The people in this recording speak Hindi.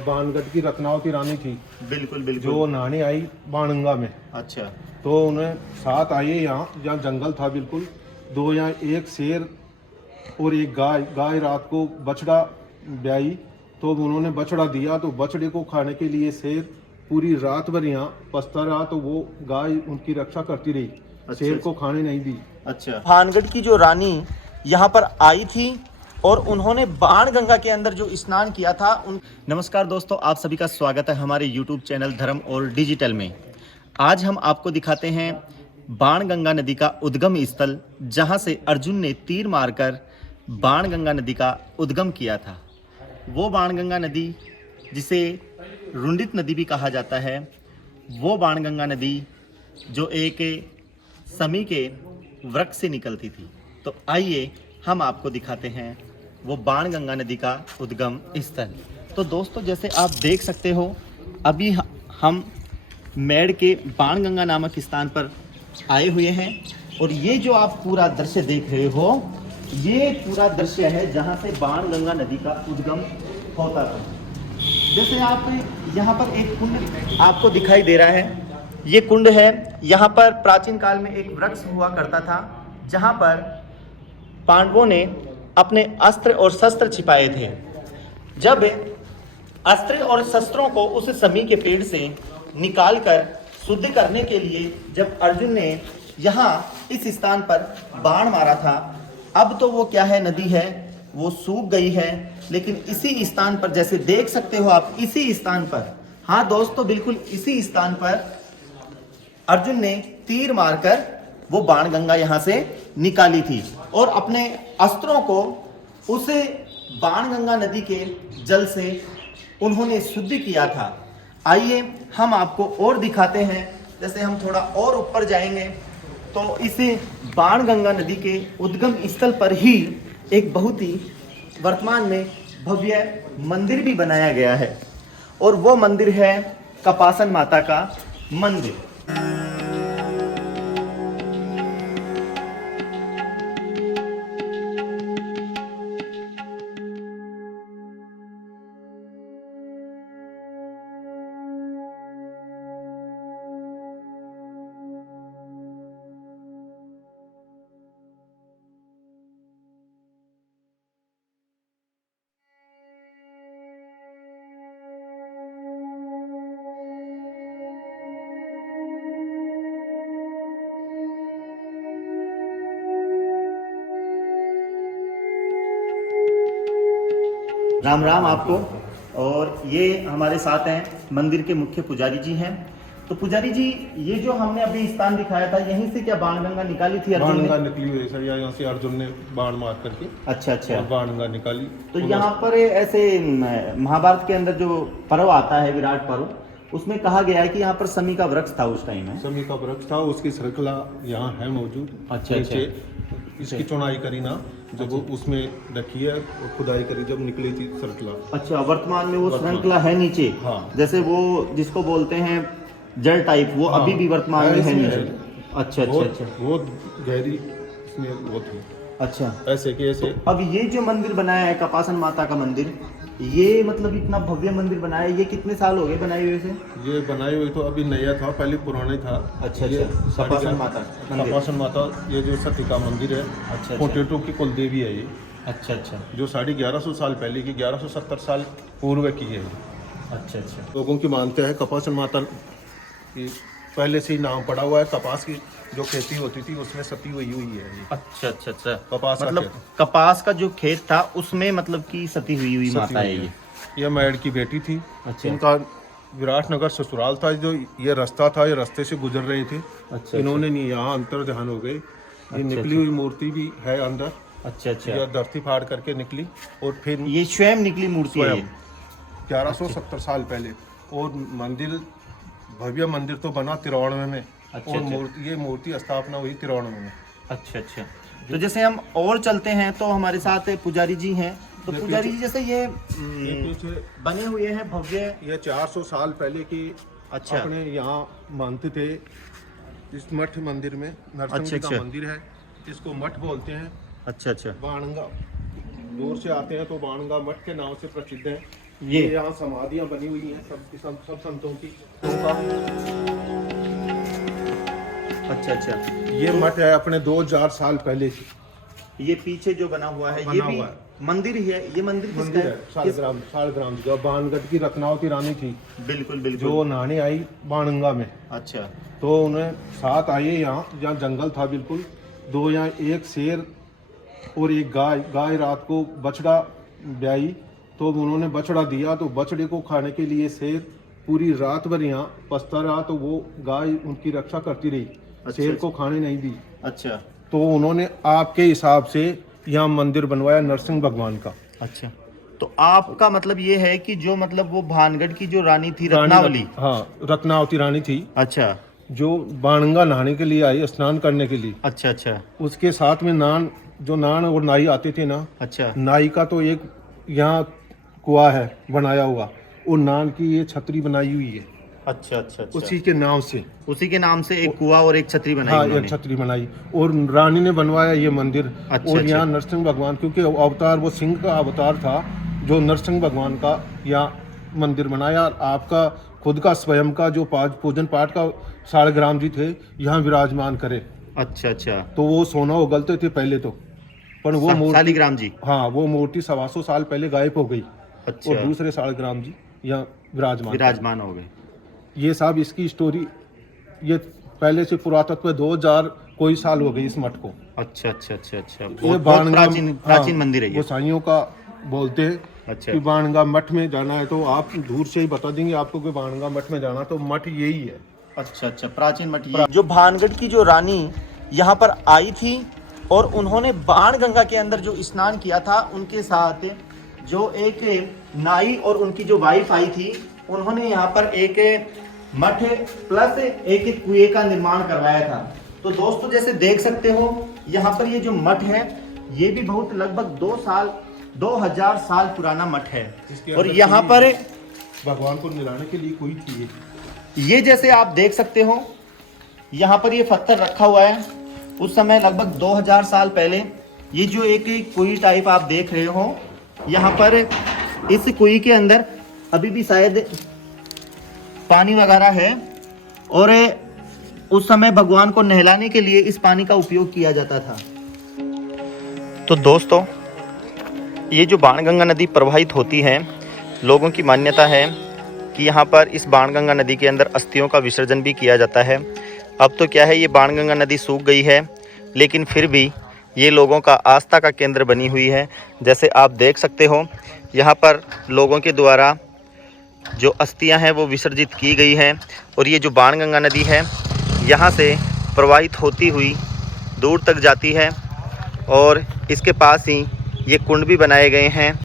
बाणगढ़ की रत्नावती रानी थी, बिल्कुल बिल्कुल। जो नहाने आई बाणगंगा में। अच्छा। तो उन्हें साथ आए यहाँ, जहाँ जंगल था बिल्कुल, दो यहाँ एक शेर और एक गाय रात को बछड़ा ब्याई, तो उन्होंने बछड़ा दिया, तो बछड़े को खाने के लिए शेर पूरी रात भर यहाँ पसता रहा, तो वो गाय उनकी रक्षा करती रही। अच्छा, शेर को खाने नहीं दी। अच्छा। भानगढ़ की जो रानी यहाँ पर आई थी और उन्होंने बाणगंगा के अंदर जो स्नान किया था नमस्कार दोस्तों, आप सभी का स्वागत है हमारे YouTube चैनल धर्म और डिजिटल में। आज हम आपको दिखाते हैं बाणगंगा नदी का उद्गम स्थल, जहाँ से अर्जुन ने तीर मारकर बाणगंगा नदी का उद्गम किया था। वो बाणगंगा नदी जिसे रुंडित नदी भी कहा जाता है, वो बाणगंगा नदी जो एक समी के वृक्ष से निकलती थी। तो आइए हम आपको दिखाते हैं वो बाणगंगा नदी का उद्गम स्थल। तो दोस्तों, जैसे आप देख सकते हो, अभी हम मेड़ के बाणगंगा नामक स्थान पर आए हुए हैं और ये जो आप पूरा दृश्य देख रहे हो, ये पूरा दृश्य है जहाँ से बाणगंगा नदी का उद्गम होता था। जैसे आप यहाँ पर एक कुंड आपको दिखाई दे रहा है, ये कुंड है। यहाँ पर प्राचीन काल में एक वृक्ष हुआ करता था, जहाँ पर पांडवों ने अपने अस्त्र और शस्त्र छिपाए थे। जब अस्त्र और शस्त्रों को उस समी के पेड़ से निकालकर शुद्ध करने के लिए जब अर्जुन ने यहाँ इस स्थान पर बाण मारा था, अब तो वो क्या है, नदी है, वो सूख गई है, लेकिन इसी स्थान पर जैसे देख सकते हो आप, इसी स्थान पर, हाँ दोस्तों बिल्कुल इसी स्थान पर अर्जुन ने तीर मारकर वो बाणगंगा यहाँ से निकाली थी और अपने अस्त्रों को उस बाणगंगा नदी के जल से उन्होंने शुद्ध किया था। आइए हम आपको और दिखाते हैं। जैसे हम थोड़ा और ऊपर जाएंगे तो इस बाणगंगा नदी के उद्गम स्थल पर ही एक बहुत ही वर्तमान में भव्य मंदिर भी बनाया गया है और वो मंदिर है कपासन माता का मंदिर। राम राम आपको। और ये हमारे साथ हैं मंदिर के मुख्य पुजारी जी हैं। तो पुजारी जी, ये जो हमने अभी स्थान दिखाया था, यहीं से क्या बाणगंगा निकाली थी अर्जुन ने? बाणगंगा निकली हुई है सर, यहाँ से अर्जुन ने बाण मार करके अच्छा अच्छा, बाणगंगा निकाली। तो यहाँ पर ऐसे महाभारत के अंदर जो पर्व आता है, विराट पर्व, उसमें कहा गया है कि यहाँ पर समी का वृक्ष था उस टाइम में। समी का वृक्ष था, उसकी श्रृंखला यहाँ है मौजूद। अच्छा अच्छा, इसकी चुनाई करी ना, जब वो उसमें रखी है और खुदाई करी जब निकली थी श्रृंखला। अच्छा, वर्तमान में वो श्रृंखला है नीचे। हाँ, जैसे वो जिसको बोलते हैं जल टाइप, वो हाँ, अभी भी वर्तमान में है नीचे। अच्छा अच्छा अच्छा, बहुत गहरी इसमें वो थी। अच्छा, ऐसे कि ऐसे। तो अब ये जो मंदिर बनाया है कपासन माता का मंदिर, ये मतलब इतना भव्य मंदिर बनाया है, ये कितने साल हो गए बनाए हुए से? ये बनाए हुए तो अभी नया था, पहले पुराना ही था। अच्छा अच्छा, कपासन माता मंदिर। कपासन माता, ये जो सती का मंदिर है, अच्छा, पोटेटो की कुल देवी है ये। अच्छा अच्छा, जो 1150 साल पहले की, 1170 साल पूर्व की है। अच्छा अच्छा, लोगों की मानते हैं कपासन माता की पहले से ही नाम पड़ा हुआ है। कपास की जो खेती होती थी उसमें सती हुई है ये। अच्छा अच्छा अच्छा, कपास मतलब कपास का जो खेत था उसमें मतलब की सती हुई माता है ये मेड़ की बेटी थी। अच्छा, इनका विराटनगर ससुराल था, जो ये रास्ता था, ये रास्ते से गुजर रहे थे। अच्छा, इन्होंने नहीं, यहाँ अंतर ध्यान हो गए। ये निकली हुई मूर्ति भी है अंदर। अच्छा अच्छा, ये धरती फाड़ करके निकली और फिर ये स्वयं निकली मूर्ति है। 1170 साल पहले। और मंदिर, भव्य मंदिर तो बना 93 में। अच्छा, और ये मूर्ति स्थापना हुई 93 में। अच्छा अच्छा, तो जैसे हम और चलते हैं तो हमारे साथ पुजारी जी हैं। तो पुजारी जी, जैसे ये पीछे बने हुए हैं भव्य, ये 400 साल पहले की। अच्छा, अपने यहाँ मानते थे इस मठ मंदिर में। नरसिंह जी का मंदिर है, इसको मठ बोलते हैं। अच्छा अच्छा, बाणगंगा दूर से आते हैं तो बाणगंगा मठ के नाम से प्रसिद्ध है। ये यहाँ समाधियां बनी हुई हैं सब संतों की। अच्छा अच्छा, ये मठ है अपने 2000 साल पहले की। ये पीछे जो बना हुआ है ये बना भी हुआ है। मंदिर ही है। ये मंदिर किसका मंदिर है है? शालग्राम जो बाणगढ़ की रत्नावती रानी थी, बिल्कुल बिल्कुल। जो नहाने आई बाणगंगा में, अच्छा तो उन्हें साथ आए यहाँ जंगल था बिल्कुल, 2 या 1 शेर और एक गाय रात को बछड़ा ब्याई, तो उन्होंने बछड़ा दिया, तो बछड़े को खाने के लिए शेर पूरी रात भर यहाँ पसता रहा, तो वो गाय उनकी रक्षा करती रही, शेर को खाने नहीं दी। अच्छा तो उन्होंने आपके हिसाब से यहाँ मंदिर बनवाया नरसिंह भगवान का। अच्छा, तो आपका मतलब ये है कि जो मतलब वो भानगढ़ की जो रानी थी रत्नावली, हाँ रत्नावती रानी थी, अच्छा जो बाणगंगा नहाने के लिए आई, स्नान करने के लिए। अच्छा अच्छा उसके साथ में नान और नाई आते थे ना, अच्छा नाई का तो एक यहाँ कुआं है बनाया हुआ, और नान की ये छतरी बनाई हुई है। अच्छा अच्छा अच्छा, उसी के नाम से, उसी के नाम से एक कुआं और एक छतरी बनाई हाँ उन्होंने। एक छतरी बनाई, और रानी ने बनवाया ये मंदिर। अच्छा, और अच्छा। यहाँ नरसिंह भगवान, क्योंकि अवतार वो सिंह का अवतार था, जो नरसिंह भगवान का यहाँ मंदिर बनाया। और आपका खुद का स्वयं का जो पूजन पाठ का शालग्राम जी थे यहाँ विराजमान करे। अच्छा अच्छा, तो वो सोना उगलते थे पहले तो, पर वो मूर्ति, शालिग्राम जी, हाँ वो मूर्ति 125 साल पहले गायब हो गई, अच्छा, और दूसरे शालग्राम जी यहाँ विराजमान हो गए। ये साहब इसकी स्टोरी, ये पहले से पुरातत्व 2000 कोई साल हो गई इस मठ को। अच्छा अच्छा अच्छा अच्छा, ये बहुत बाणगंगा, प्राचीन मंदिर है ये। गोसाइयों का बोलते हैं अच्छा कि बाणगंगा मठ में जाना है, तो आप दूर से ही बता देंगे आपको कि बाणगंगा मठ में जाना, तो मठ यही है। अच्छा अच्छा, प्राचीन मठ ये। जो भानगढ़ की जो रानी यहाँ पर आई थी और उन्होंने बाणगंगा के अंदर जो स्नान किया था, उनके साथ जो एक नाई और उनकी जो वाइफ आई थी, उन्होंने यहाँ पर एक मठ प्लस एक कुएं का निर्माण करवाया था। तो दोस्तों जैसे देख सकते हो यहाँ पर ये जो मठ है, ये भी बहुत लगभग 2000 साल पुराना मठ है। और यहाँ पर भगवान को नहलाने के लिए कोई थी ये जैसे आप देख सकते हो, यहाँ पर ये पत्थर रखा हुआ है। उस समय लगभग 2000 साल पहले ये जो एक कुई टाइप आप देख रहे हो, यहाँ पर इस कुई के अंदर अभी भी शायद पानी वगैरह है, और उस समय भगवान को नहलाने के लिए इस पानी का उपयोग किया जाता था। तो दोस्तों ये जो बाणगंगा नदी प्रवाहित होती है, लोगों की मान्यता है कि यहाँ पर इस बाणगंगा नदी के अंदर अस्थियों का विसर्जन भी किया जाता है। अब तो क्या है, ये बाणगंगा नदी सूख गई है, लेकिन फिर भी ये लोगों का आस्था का केंद्र बनी हुई है। जैसे आप देख सकते हो यहाँ पर लोगों के द्वारा जो अस्थियां हैं वो विसर्जित की गई हैं, और ये जो बाणगंगा नदी है यहाँ से प्रवाहित होती हुई दूर तक जाती है, और इसके पास ही ये कुंड भी बनाए गए हैं।